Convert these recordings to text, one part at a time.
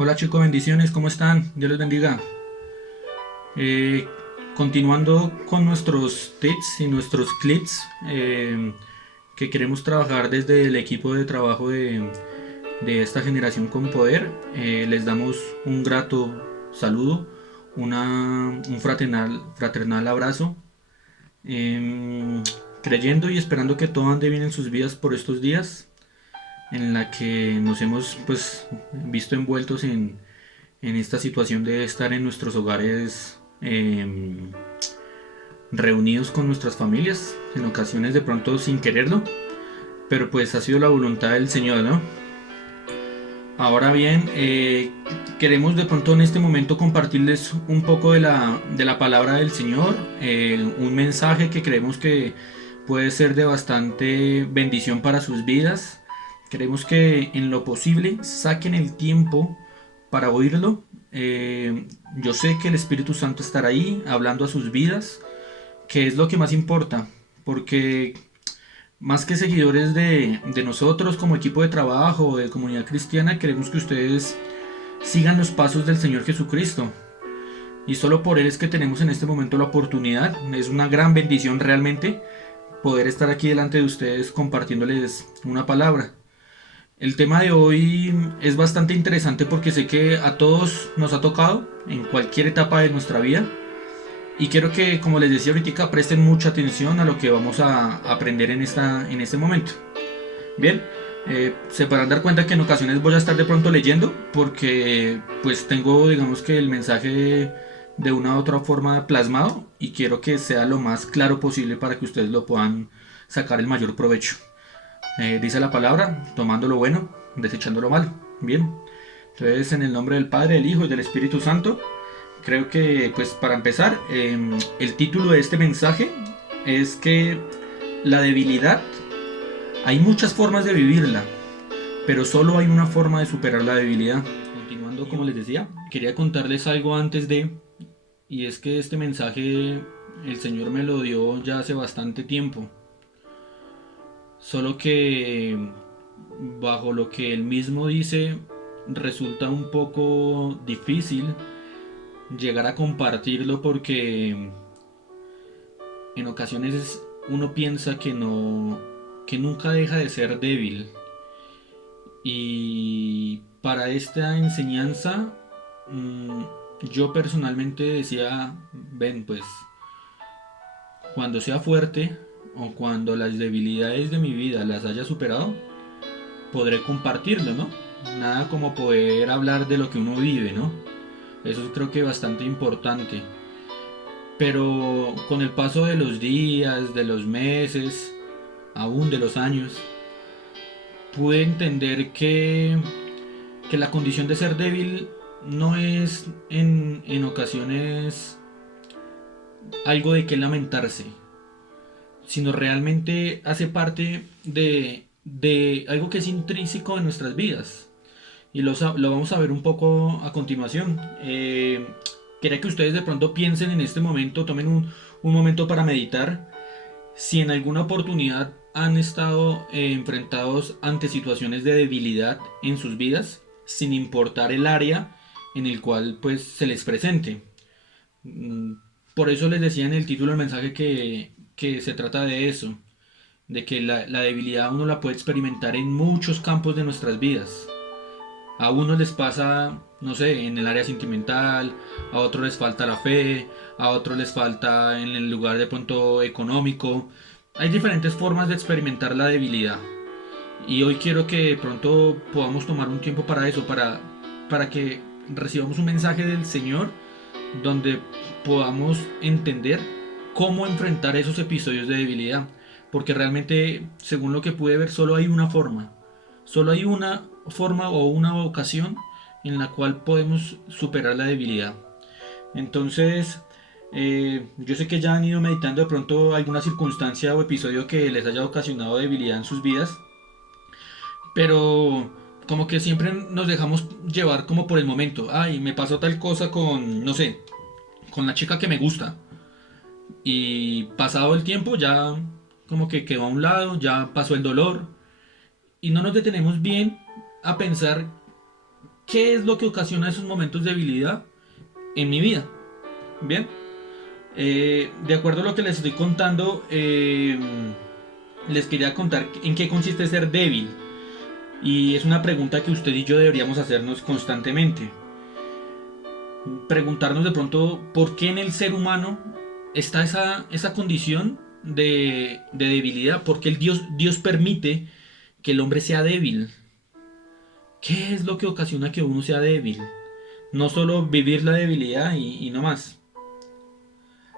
Hola chicos, bendiciones, ¿cómo están? Dios les bendiga. Eh, Continuando con nuestros tips y nuestros clips que queremos trabajar desde el equipo de trabajo de esta generación con poder, les damos un grato saludo, un fraternal abrazo, eh, creyendo y esperando que todo ande bien en sus vidas por estos días en la que nos hemos pues visto envueltos en esta situación de estar en nuestros hogares reunidos con nuestras familias, en ocasiones de pronto sin quererlo, pero pues ha sido la voluntad del Señor, ¿no? Ahora bien, queremos de pronto en este momento compartirles un poco de la palabra del Señor, un mensaje que creemos que puede ser de bastante bendición para sus vidas. Queremos que en lo posible saquen el tiempo para oírlo. Yo sé que el Espíritu Santo estará ahí hablando a sus vidas, que es lo que más importa, porque más que seguidores de nosotros como equipo de trabajo o de comunidad cristiana, queremos que ustedes sigan los pasos del Señor Jesucristo. Y solo por Él es que tenemos en este momento la oportunidad. Es una gran bendición realmente poder estar aquí delante de ustedes compartiéndoles una palabra. El tema de hoy es bastante interesante porque sé que a todos nos ha tocado en cualquier etapa de nuestra vida. Y quiero que, como les decía ahorita, presten mucha atención a lo que vamos a aprender en este momento. Bien, se podrán dar cuenta que en ocasiones voy a estar de pronto leyendo porque pues tengo digamos que el mensaje de una u otra forma plasmado y quiero que sea lo más claro posible para que ustedes lo puedan sacar el mayor provecho. Dice la palabra, tomando lo bueno, desechando lo malo. Bien, entonces en el nombre del Padre, del Hijo y del Espíritu Santo, creo que pues para empezar, el título de este mensaje es que la debilidad, hay muchas formas de vivirla, pero solo hay una forma de superar la debilidad. Continuando, como les decía, quería contarles algo antes y es que este mensaje el Señor me lo dio ya hace bastante tiempo, solo que bajo lo que él mismo dice, resulta un poco difícil llegar a compartirlo porque en ocasiones uno piensa que nunca deja de ser débil. Y para esta enseñanza, mmm, yo personalmente decía, ven, pues cuando sea fuerte o cuando las debilidades de mi vida las haya superado, podré compartirlo, ¿no? Nada como poder hablar de lo que uno vive, ¿no? Eso creo que es bastante importante. Pero con el paso de los días, de los meses, aún de los años, pude entender que la condición de ser débil no es en ocasiones algo de que lamentarse, sino realmente hace parte de algo que es intrínseco en nuestras vidas. Y lo vamos a ver un poco a continuación. Quería que ustedes de pronto piensen en este momento, tomen un momento para meditar si en alguna oportunidad han estado enfrentados ante situaciones de debilidad en sus vidas, sin importar el área en el cual pues se les presente. Mm, Por eso les decía en el título del mensaje que se trata de eso, de que la debilidad uno la puede experimentar en muchos campos de nuestras vidas. A unos les pasa, no sé, en el área sentimental, a otros les falta la fe, a otros les falta en el lugar de pronto económico. Hay diferentes formas de experimentar la debilidad. Y hoy quiero que de pronto podamos tomar un tiempo para eso, para que recibamos un mensaje del Señor donde podamos entender cómo enfrentar esos episodios de debilidad. Porque realmente, según lo que pude ver, solo hay una forma. Solo hay una forma o una ocasión en la cual podemos superar la debilidad. Entonces, yo sé que ya han ido meditando de pronto alguna circunstancia o episodio que les haya ocasionado debilidad en sus vidas, pero como que siempre nos dejamos llevar como por el momento. Ay, me pasó tal cosa con, no sé, con la chica que me gusta. Y pasado el tiempo ya como que quedó a un lado, ya pasó el dolor. Y no nos detenemos bien a pensar ¿qué es lo que ocasiona esos momentos de debilidad en mi vida? Bien, de acuerdo a lo que les estoy contando, les quería contar en qué consiste ser débil. Y es una pregunta que usted y yo deberíamos hacernos constantemente. Preguntarnos de pronto por qué en el ser humano está esa condición de debilidad. ¿Por qué Dios permite que el hombre sea débil? ¿Qué es lo que ocasiona que uno sea débil? No solo vivir la debilidad y no más.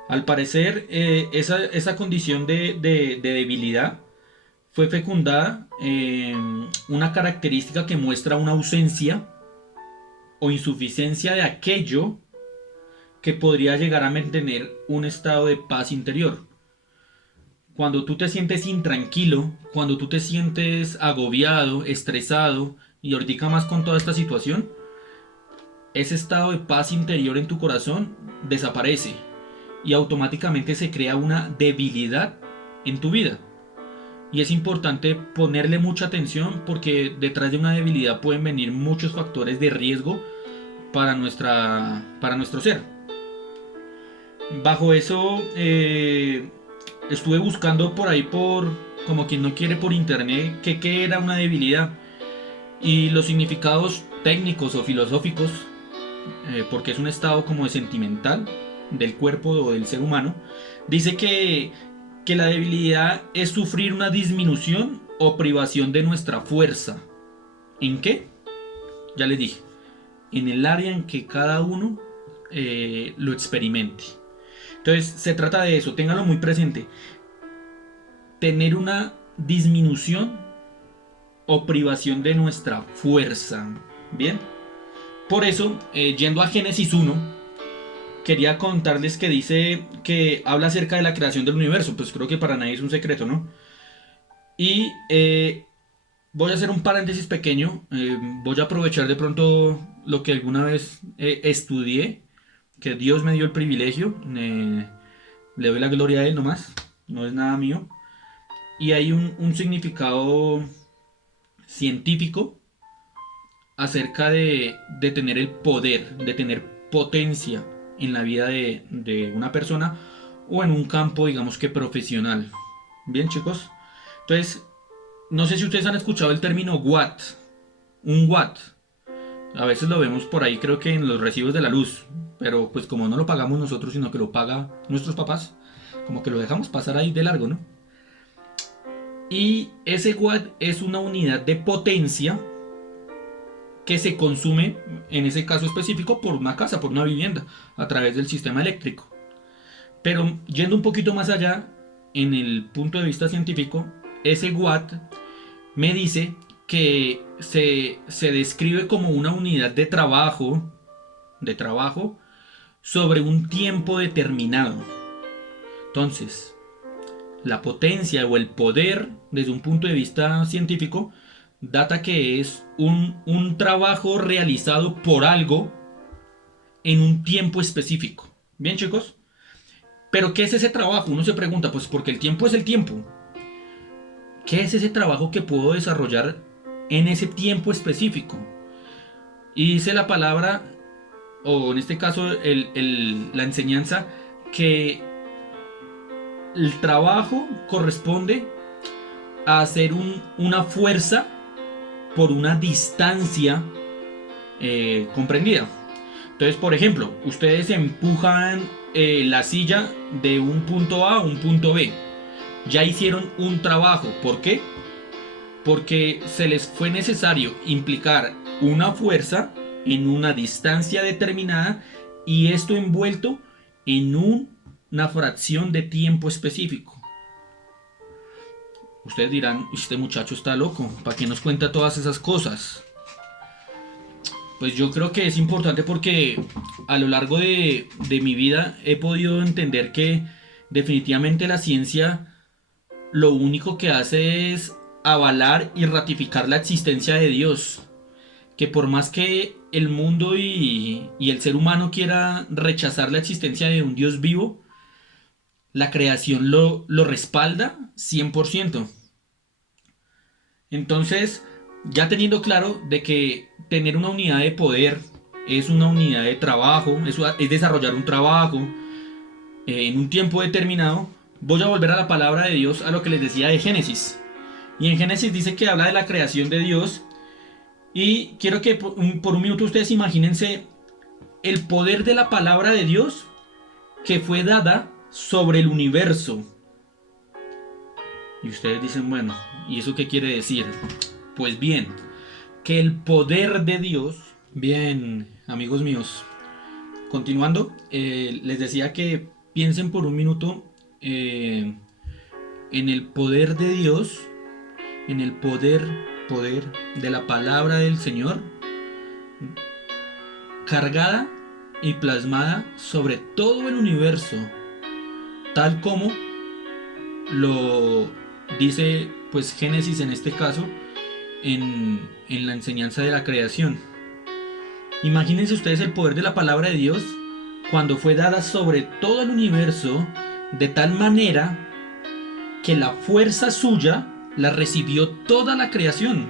Al parecer, esa condición de debilidad fue fecundada en una característica que muestra una ausencia o insuficiencia de aquello que podría llegar a mantener un estado de paz interior. Cuando tú te sientes intranquilo, cuando tú te sientes agobiado, estresado y ahorita más con toda esta situación, ese estado de paz interior en tu corazón desaparece y automáticamente se crea una debilidad en tu vida. Y es importante ponerle mucha atención porque detrás de una debilidad pueden venir muchos factores de riesgo para nuestro ser. Bajo eso estuve buscando por ahí como quien no quiere por internet qué era una debilidad y los significados técnicos o filosóficos, porque es un estado como de sentimental del cuerpo o del ser humano, dice que la debilidad es sufrir una disminución o privación de nuestra fuerza. ¿En qué? Ya les dije, en el área en que cada uno lo experimente. Entonces se trata de eso, ténganlo muy presente. Tener una disminución o privación de nuestra fuerza. Bien. Por eso, yendo a Génesis 1, quería contarles que dice que habla acerca de la creación del universo. Pues creo que para nadie es un secreto, ¿no? Y voy a hacer un paréntesis pequeño. Voy a aprovechar de pronto lo que alguna vez estudié, que Dios me dio el privilegio. Le doy la gloria a Él nomás. No es nada mío. Y hay un significado científico acerca de tener el poder, de tener potencia en la vida de una persona o en un campo, digamos que profesional. Bien, chicos. Entonces, no sé si ustedes han escuchado el término watt. Un watt. A veces lo vemos por ahí, creo que en los recibos de la luz. Pero pues como no lo pagamos nosotros, sino que lo paga nuestros papás, como que lo dejamos pasar ahí de largo, ¿no? Y ese watt es una unidad de potencia que se consume, en ese caso específico, por una casa, por una vivienda, a través del sistema eléctrico. Pero yendo un poquito más allá, en el punto de vista científico, ese watt me dice que se describe como una unidad de trabajo sobre un tiempo determinado. Entonces, la potencia o el poder, desde un punto de vista científico, data que es un trabajo realizado por algo en un tiempo específico. Bien, chicos. Pero ¿qué es ese trabajo? Uno se pregunta, pues porque el tiempo es el tiempo. ¿Qué es ese trabajo que puedo desarrollar en ese tiempo específico? Y dice la palabra, o en este caso la enseñanza, que el trabajo corresponde a hacer una fuerza por una distancia comprendida. Entonces, por ejemplo, ustedes empujan la silla de un punto A a un punto B. Ya hicieron un trabajo. ¿Por qué? Porque se les fue necesario implicar una fuerza en una distancia determinada y esto envuelto en una fracción de tiempo específico. Ustedes dirán, este muchacho está loco, ¿para qué nos cuenta todas esas cosas? Pues yo creo que es importante porque a lo largo de mi vida he podido entender que definitivamente la ciencia lo único que hace es avalar y ratificar la existencia de Dios. Que por más que el mundo y el ser humano quiera rechazar la existencia de un Dios vivo, la creación lo respalda 100%. Entonces, ya teniendo claro de que tener una unidad de poder es una unidad de trabajo, es desarrollar un trabajo en un tiempo determinado, voy a volver a la palabra de Dios, a lo que les decía de Génesis. Y en Génesis dice que habla de la creación de Dios. Y quiero que por un minuto ustedes imagínense el poder de la palabra de Dios que fue dada sobre el universo. Y ustedes dicen, bueno, ¿y eso qué quiere decir? Pues bien, que el poder de Dios... Bien, amigos míos, continuando, les decía que piensen por un minuto en el poder de Dios, en el poder de la palabra del Señor, cargada y plasmada sobre todo el universo, tal como lo dice pues Génesis en este caso en la enseñanza de la creación. Imagínense ustedes el poder de la palabra de Dios cuando fue dada sobre todo el universo de tal manera que la fuerza suya la recibió toda la creación.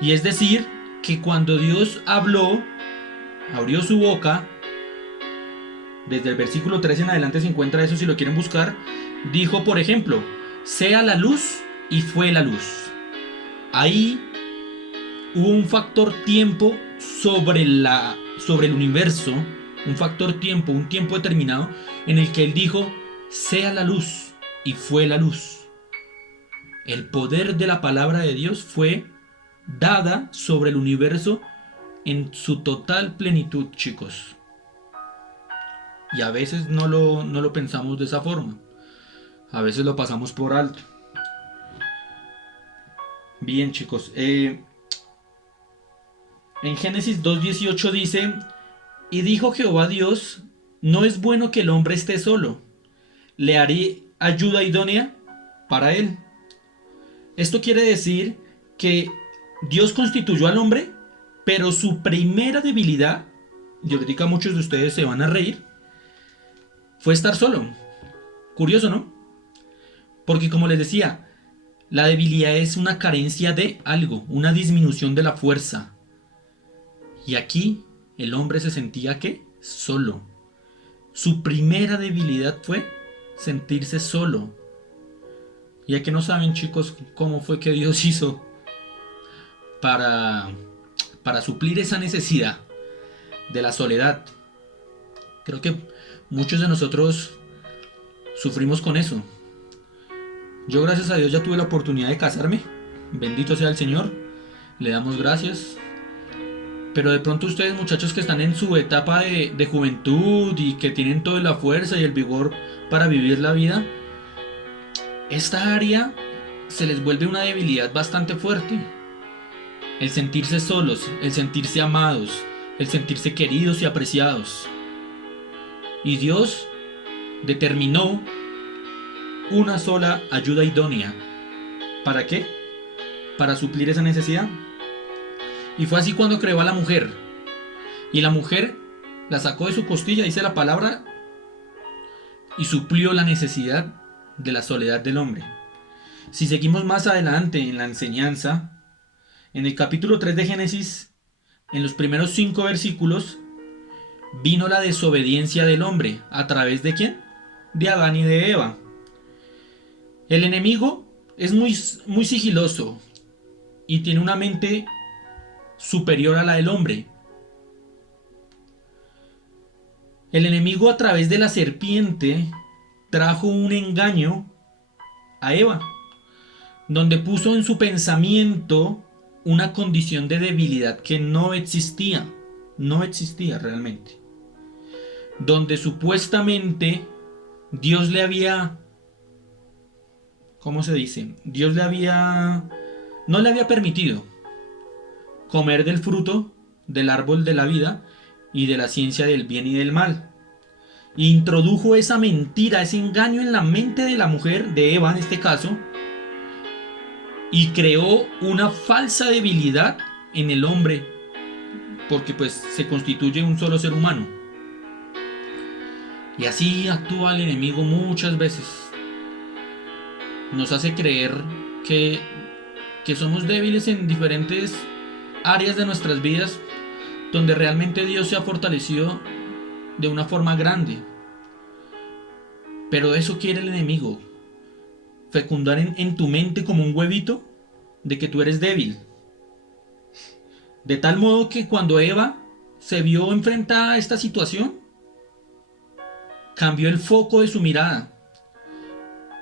Y es decir, que cuando Dios habló, abrió su boca, desde el versículo 3 en adelante se encuentra eso si lo quieren buscar, dijo por ejemplo, sea la luz y fue la luz. Ahí hubo un factor tiempo sobre el universo, un factor tiempo, un tiempo determinado en el que él dijo, sea la luz y fue la luz. El poder de la palabra de Dios fue dada sobre el universo en su total plenitud, chicos. Y a veces no lo pensamos de esa forma. A veces lo pasamos por alto. Bien, chicos. En Génesis 2:18 dice, y dijo Jehová Dios, no es bueno que el hombre esté solo. Le haré ayuda idónea para él. Esto quiere decir que Dios constituyó al hombre, pero su primera debilidad, y ahorita muchos de ustedes se van a reír, fue estar solo. Curioso, ¿no? Porque como les decía, la debilidad es una carencia de algo, una disminución de la fuerza. Y aquí el hombre se sentía ¿qué? Solo. Su primera debilidad fue sentirse solo. Ya que no saben, chicos, cómo fue que Dios hizo para suplir esa necesidad de la soledad. Creo que muchos de nosotros sufrimos con eso. Yo gracias a Dios ya tuve la oportunidad de casarme. Bendito sea el Señor. Le damos gracias. Pero de pronto ustedes, muchachos que están en su etapa de juventud y que tienen toda la fuerza y el vigor para vivir la vida, esta área se les vuelve una debilidad bastante fuerte. El sentirse solos, el sentirse amados, el sentirse queridos y apreciados. Y Dios determinó una sola ayuda idónea. ¿Para qué? Para suplir esa necesidad. Y fue así cuando creó a la mujer. Y la mujer la sacó de su costilla, dice la palabra, y suplió la necesidad de la soledad del hombre. Si seguimos más adelante en la enseñanza, en el capítulo 3 de Génesis, en los primeros 5 versículos, vino la desobediencia del hombre. ¿A través de quién? De Adán y de Eva. El enemigo es muy sigiloso y tiene una mente superior a la del hombre. El enemigo a través de la serpiente trajo un engaño a Eva, donde puso en su pensamiento una condición de debilidad que no existía realmente, donde supuestamente Dios le había, ¿cómo se dice? No le había permitido comer del fruto del árbol de la vida y de la ciencia del bien y del mal. Introdujo esa mentira, ese engaño en la mente de la mujer, de Eva en este caso, y creó una falsa debilidad en el hombre, porque pues se constituye un solo ser humano. Y así actúa el enemigo muchas veces. Nos hace creer que que somos débiles en diferentes áreas de nuestras vidas donde realmente Dios se ha fortalecido de una forma grande. Pero eso quiere el enemigo, fecundar en tu mente como un huevito de que tú eres débil. De tal modo que cuando Eva se vio enfrentada a esta situación, cambió el foco de su mirada.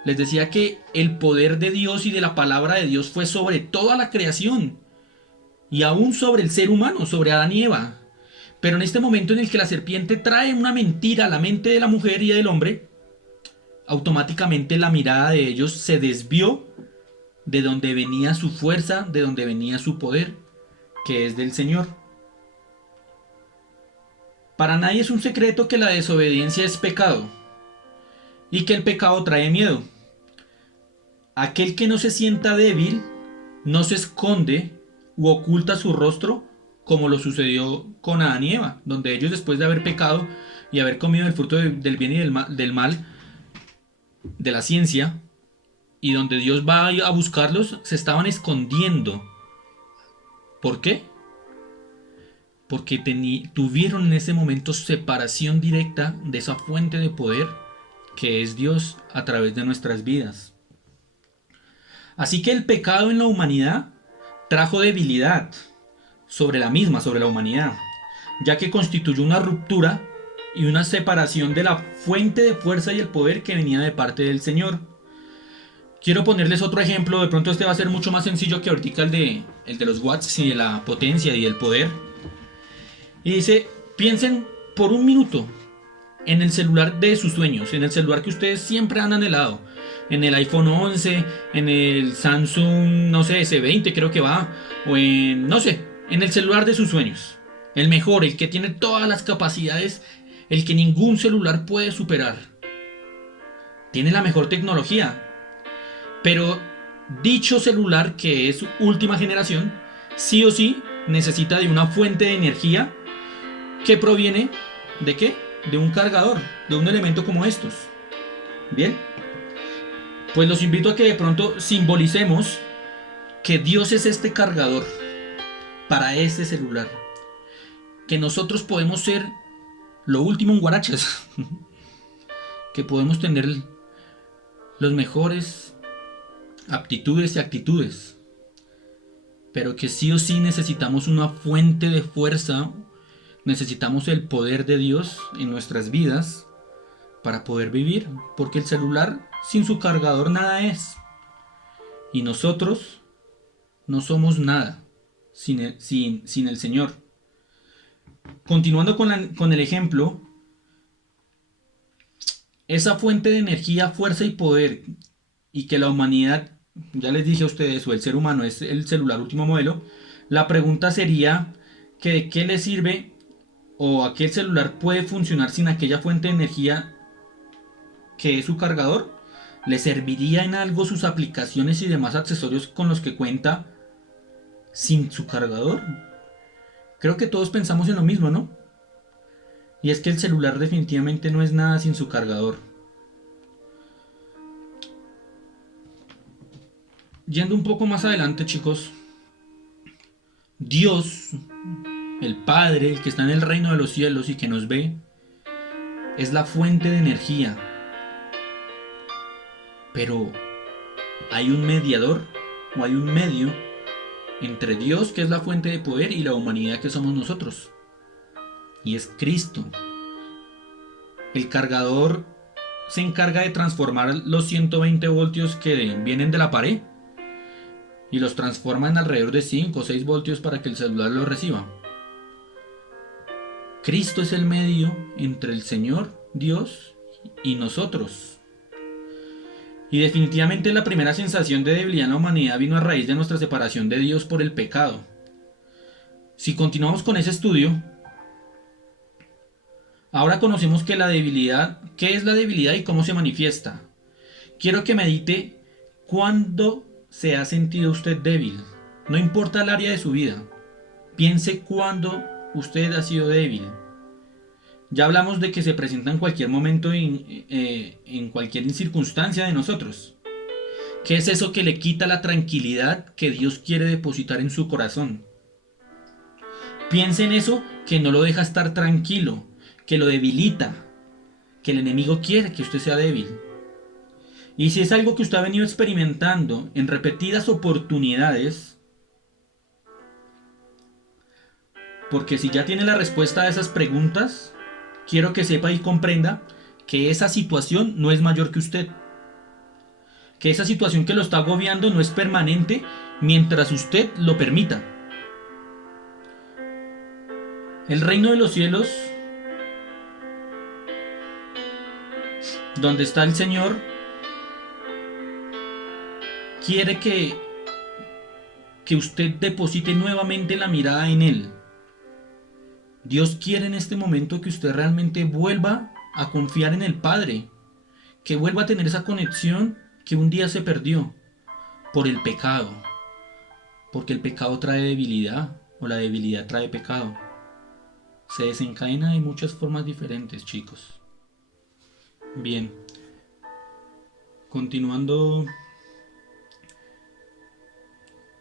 Les decía que el poder de Dios y de la palabra de Dios fue sobre toda la creación y aún sobre el ser humano, sobre Adán y Eva. Pero en este momento en el que la serpiente trae una mentira a la mente de la mujer y del hombre, automáticamente la mirada de ellos se desvió de donde venía su fuerza, de donde venía su poder, que es del Señor. Para nadie es un secreto que la desobediencia es pecado y que el pecado trae miedo. Aquel que no se sienta débil no se esconde u oculta su rostro como lo sucedió con Adán y Eva, donde ellos después de haber pecado y haber comido el fruto del bien y del mal, de la ciencia, y donde Dios va a buscarlos, se estaban escondiendo. ¿Por qué? Porque tuvieron en ese momento separación directa de esa fuente de poder que es Dios a través de nuestras vidas. Así que el pecado en la humanidad trajo debilidad sobre la misma, sobre la humanidad, ya que constituyó una ruptura y una separación de la fuente de fuerza y el poder que venía de parte del Señor. Quiero ponerles otro ejemplo, de pronto este va a ser mucho más sencillo que ahorita el de los watts y de la potencia y el poder. Y dice, piensen por un minuto en el celular de sus sueños, en el celular que ustedes siempre han anhelado, en el iPhone 11, en el Samsung, no sé, S20 creo que va, o en, no sé, en el celular de sus sueños. El mejor, el que tiene todas las capacidades, el que ningún celular puede superar. Tiene la mejor tecnología. Pero dicho celular, que es última generación, sí o sí necesita de una fuente de energía que proviene ¿de qué? De un cargador, de un elemento como estos. Bien, pues los invito a que de pronto simbolicemos que Dios es este cargador para este celular. Que nosotros podemos ser lo último en guarachas. Que podemos tener los mejores aptitudes y actitudes, pero que sí o sí necesitamos una fuente de fuerza, necesitamos el poder de Dios en nuestras vidas para poder vivir, porque el celular sin su cargador nada es, y nosotros no somos nada sin el Señor. Continuando con el ejemplo, esa fuente de energía, fuerza y poder, y que la humanidad, ya les dije a ustedes, o el ser humano es el celular último modelo, la pregunta sería que de qué le sirve o aquel celular puede funcionar sin aquella fuente de energía que es su cargador. ¿Le serviría en algo sus aplicaciones y demás accesorios con los que cuenta sin su cargador? Creo que todos pensamos en lo mismo, ¿no? Y es que el celular definitivamente no es nada sin su cargador. Yendo un poco más adelante, chicos, Dios, el Padre, el que está en el reino de los cielos y que nos ve, es la fuente de energía. Pero hay un mediador o hay un medio entre Dios, que es la fuente de poder, y la humanidad, que somos nosotros. Y es Cristo. El cargador se encarga de transformar los 120 voltios que vienen de la pared y los transforma en alrededor de 5 o 6 voltios para que el celular lo reciba. Cristo es el medio entre el Señor, Dios, y nosotros. Y definitivamente la primera sensación de debilidad en la humanidad vino a raíz de nuestra separación de Dios por el pecado. Si continuamos con ese estudio, ahora conocemos que la debilidad, ¿qué es la debilidad y cómo se manifiesta? Quiero que medite cuándo se ha sentido usted débil. No importa el área de su vida. Piense cuándo usted ha sido débil. Ya hablamos de que se presenta en cualquier momento, en cualquier circunstancia de nosotros. ¿Qué es eso que le quita la tranquilidad que Dios quiere depositar en su corazón? Piense en eso que no lo deja estar tranquilo, que lo debilita, que el enemigo quiere que usted sea débil. Y si es algo que usted ha venido experimentando en repetidas oportunidades, porque si ya tiene la respuesta a esas preguntas, quiero que sepa y comprenda que esa situación no es mayor que usted. Que esa situación que lo está agobiando no es permanente mientras usted lo permita. El reino de los cielos, donde está el Señor, quiere que usted deposite nuevamente la mirada en Él. Dios quiere en este momento que usted realmente vuelva a confiar en el Padre, que vuelva a tener esa conexión que un día se perdió por el pecado, porque el pecado trae debilidad o la debilidad trae pecado. Se desencadena de muchas formas diferentes, chicos. Bien, continuando,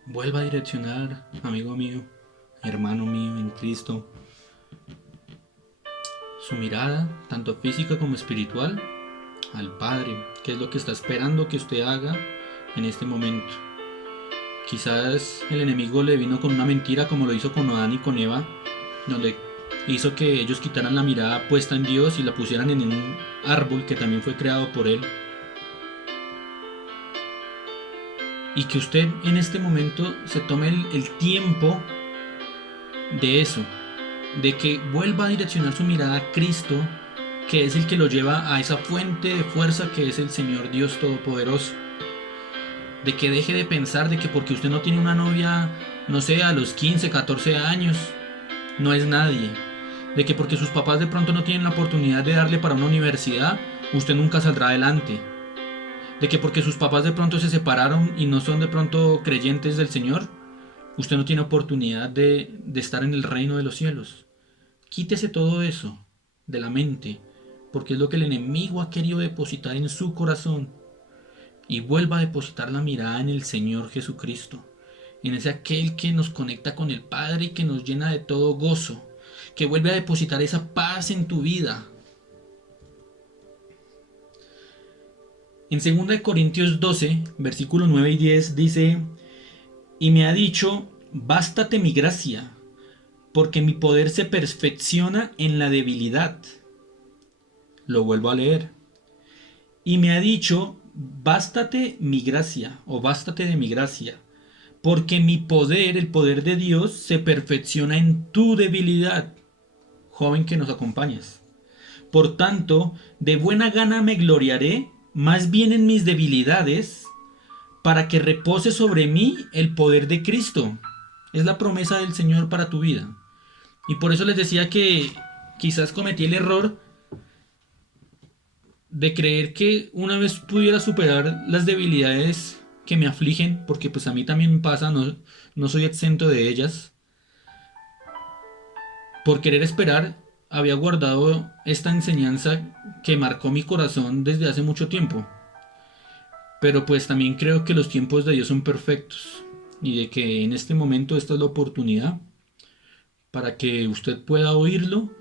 vuelva a direccionar, amigo mío, hermano mío en Cristo, su mirada, tanto física como espiritual, al Padre, que es lo que está esperando que usted haga en este momento. Quizás el enemigo le vino con una mentira como lo hizo con Adán y con Eva, donde hizo que ellos quitaran la mirada puesta en Dios y la pusieran en un árbol que también fue creado por Él. Y que usted en este momento se tome el tiempo de eso, de que vuelva a direccionar su mirada a Cristo, que es el que lo lleva a esa fuente de fuerza que es el Señor Dios Todopoderoso. De que deje de pensar de que porque usted no tiene una novia, no sé, a los 15, 14 años, no es nadie. De que porque sus papás de pronto no tienen la oportunidad de darle para una universidad, usted nunca saldrá adelante. De que porque sus papás de pronto se separaron y no son de pronto creyentes del Señor, usted no tiene oportunidad de estar en el reino de los cielos. Quítese todo eso de la mente, porque es lo que el enemigo ha querido depositar en su corazón. Y vuelva a depositar la mirada en el Señor Jesucristo, en ese aquel que nos conecta con el Padre y que nos llena de todo gozo, que vuelve a depositar esa paz en tu vida. En 2 Corintios 12, versículos 9 y 10 dice: y me ha dicho, bástate mi gracia, porque mi poder se perfecciona en la debilidad. Lo vuelvo a leer. Y me ha dicho, bástate mi gracia, o bástate de mi gracia, porque mi poder, el poder de Dios, se perfecciona en tu debilidad. Joven que nos acompañas. Por tanto, de buena gana me gloriaré, más bien en mis debilidades, para que repose sobre mí el poder de Cristo. Es la promesa del Señor para tu vida. Y por eso les decía que quizás cometí el error de creer que una vez pudiera superar las debilidades que me afligen, porque pues a mí también me pasa, no soy exento de ellas. Por querer esperar, había guardado esta enseñanza que marcó mi corazón desde hace mucho tiempo. Pero pues también creo que los tiempos de Dios son perfectos y de que en este momento esta es la oportunidad para que usted pueda oírlo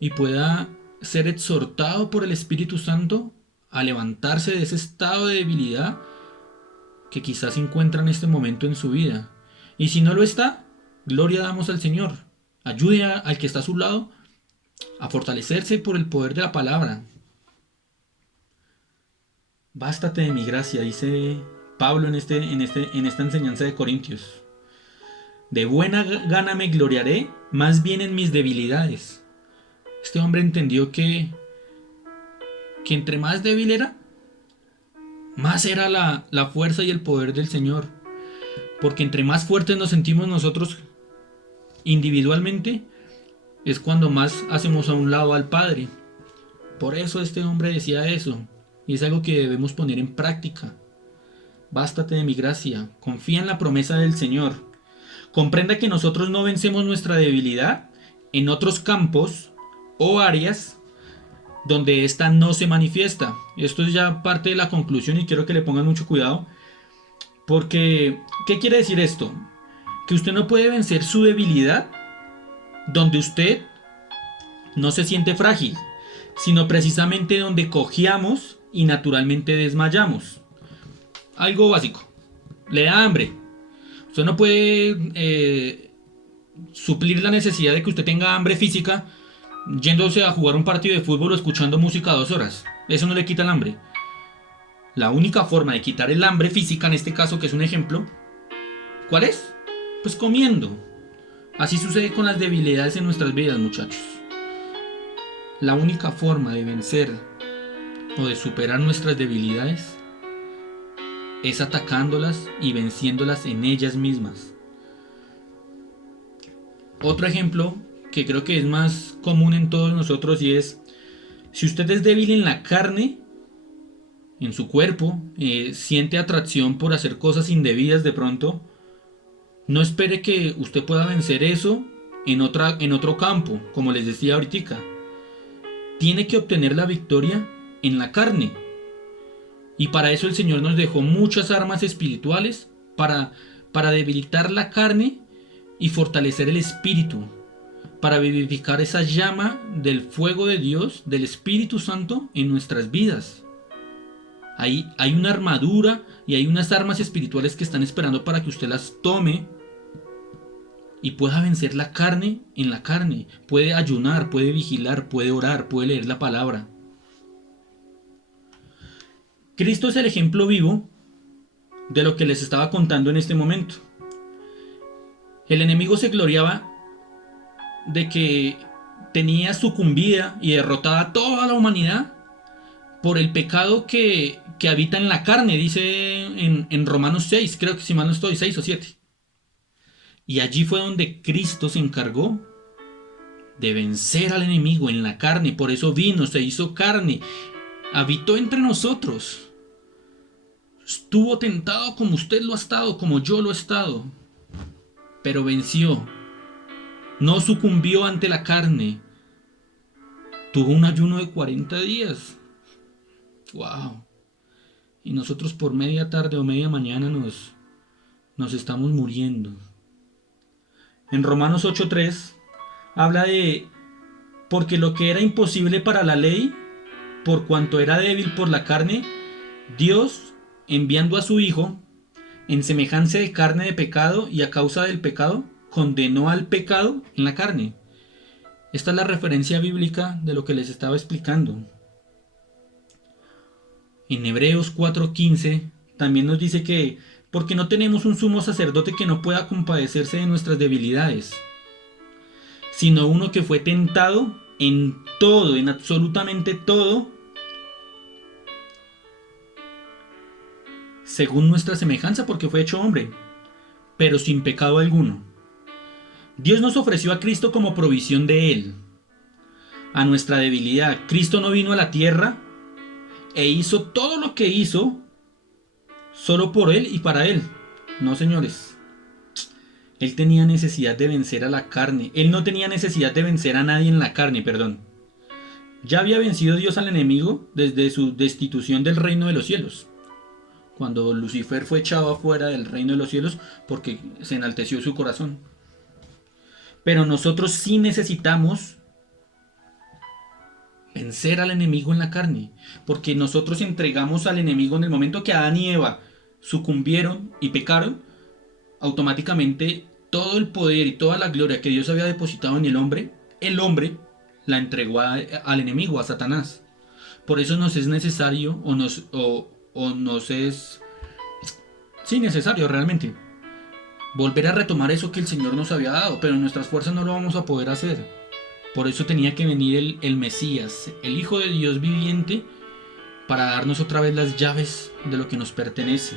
y pueda ser exhortado por el Espíritu Santo a levantarse de ese estado de debilidad que quizás se encuentra en este momento en su vida. Y si no lo está, gloria damos al Señor. Ayude al que está a su lado a fortalecerse por el poder de la palabra. Bástate de mi gracia, dice Pablo en esta enseñanza de Corintios. De buena gana me gloriaré, más bien en mis debilidades. Este hombre entendió que entre más débil era, más era la fuerza y el poder del Señor. Porque entre más fuertes nos sentimos nosotros individualmente, es cuando más hacemos a un lado al Padre. Por eso este hombre decía eso. Y es algo que debemos poner en práctica. Bástate de mi gracia. Confía en la promesa del Señor. Comprenda que nosotros no vencemos nuestra debilidad en otros campos o áreas donde ésta no se manifiesta. Esto es ya parte de la conclusión y quiero que le pongan mucho cuidado. Porque, ¿qué quiere decir esto? Que usted no puede vencer su debilidad donde usted no se siente frágil, sino precisamente donde cojeamos y naturalmente desmayamos. Algo básico. Le da hambre. Usted no puede suplir la necesidad de que usted tenga hambre física yéndose a jugar un partido de fútbol o escuchando música 2 horas. Eso no le quita el hambre. La única forma de quitar el hambre física, en este caso, que es un ejemplo, ¿cuál es? Pues comiendo. Así sucede con las debilidades en nuestras vidas, muchachos. La única forma de vencer o de superar nuestras debilidades es atacándolas y venciéndolas en ellas mismas. Otro ejemplo que creo que es más común en todos nosotros y es, si usted es débil en la carne, en su cuerpo, siente atracción por hacer cosas indebidas de pronto, no espere que usted pueda vencer eso en otro campo, como les decía ahorita. Tiene que obtener la victoria en la carne. Y para eso el Señor nos dejó muchas armas espirituales para debilitar la carne y fortalecer el espíritu, para vivificar esa llama del fuego de Dios, del Espíritu Santo en nuestras vidas. Hay una armadura y hay unas armas espirituales que están esperando para que usted las tome y pueda vencer la carne en la carne. Puede ayunar, puede vigilar, puede orar, puede leer la palabra. Cristo es el ejemplo vivo de lo que les estaba contando en este momento. El enemigo se gloriaba de que tenía sucumbida y derrotada a toda la humanidad por el pecado que habita en la carne, dice en Romanos 6, creo que si mal no estoy, 6 o 7. Y allí fue donde Cristo se encargó de vencer al enemigo en la carne. Por eso vino, se hizo carne, habitó entre nosotros. Estuvo tentado como usted lo ha estado, como yo lo he estado. Pero venció. No sucumbió ante la carne. Tuvo un ayuno de 40 días. ¡Wow! Y nosotros por media tarde o media mañana nos estamos muriendo. En Romanos 8:3 habla de, porque lo que era imposible para la ley, por cuanto era débil por la carne, Dios, enviando a su Hijo, en semejanza de carne de pecado y a causa del pecado, condenó al pecado en la carne. Esta es la referencia bíblica de lo que les estaba explicando. En Hebreos 4:15 también nos dice que porque no tenemos un sumo sacerdote que no pueda compadecerse de nuestras debilidades, sino uno que fue tentado en todo, en absolutamente todo, según nuestra semejanza, porque fue hecho hombre, pero sin pecado alguno. Dios nos ofreció a Cristo como provisión de Él, a nuestra debilidad. Cristo no vino a la tierra e hizo todo lo que hizo solo por Él y para Él. No, señores. Él tenía necesidad de vencer a la carne. Él no tenía necesidad de vencer a nadie en la carne, perdón. Ya había vencido Dios al enemigo desde su destitución del reino de los cielos. Cuando Lucifer fue echado afuera del reino de los cielos porque se enalteció su corazón. Pero nosotros sí necesitamos vencer al enemigo en la carne, porque nosotros entregamos al enemigo en el momento que Adán y Eva sucumbieron y pecaron, automáticamente todo el poder y toda la gloria que Dios había depositado en el hombre la entregó al enemigo, a Satanás. Por eso nos es necesario nos es necesario realmente volver a retomar eso que el Señor nos había dado, pero en nuestras fuerzas no lo vamos a poder hacer. Por eso tenía que venir el Mesías, el Hijo de Dios viviente, para darnos otra vez las llaves de lo que nos pertenece.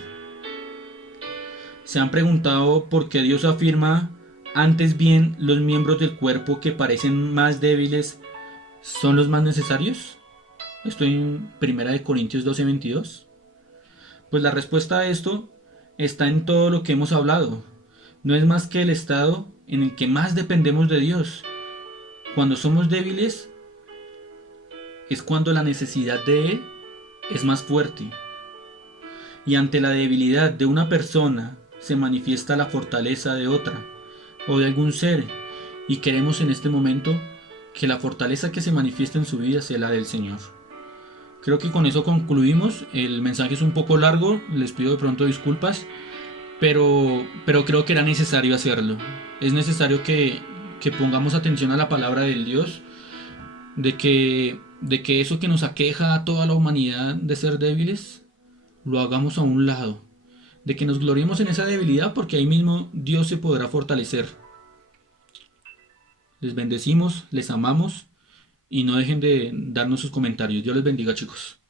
¿Se han preguntado por qué Dios afirma, antes bien, los miembros del cuerpo que parecen más débiles son los más necesarios? Estoy en 1 Corintios 12:22. Pues la respuesta a esto está en todo lo que hemos hablado. No es más que el estado en el que más dependemos de Dios. Cuando somos débiles es cuando la necesidad de Él es más fuerte. y ante la debilidad de una persona se manifiesta la fortaleza de otra o de algún ser, y queremos en este momento que la fortaleza que se manifiesta en su vida sea la del Señor. Creo que con eso concluimos. El mensaje es un poco largo, les pido de pronto disculpas, pero creo que era necesario hacerlo. Es necesario que pongamos atención a la palabra del Dios, de que eso que nos aqueja a toda la humanidad de ser débiles, lo hagamos a un lado, de que nos gloriemos en esa debilidad porque ahí mismo Dios se podrá fortalecer. Les bendecimos, les amamos y no dejen de darnos sus comentarios. Dios les bendiga, chicos.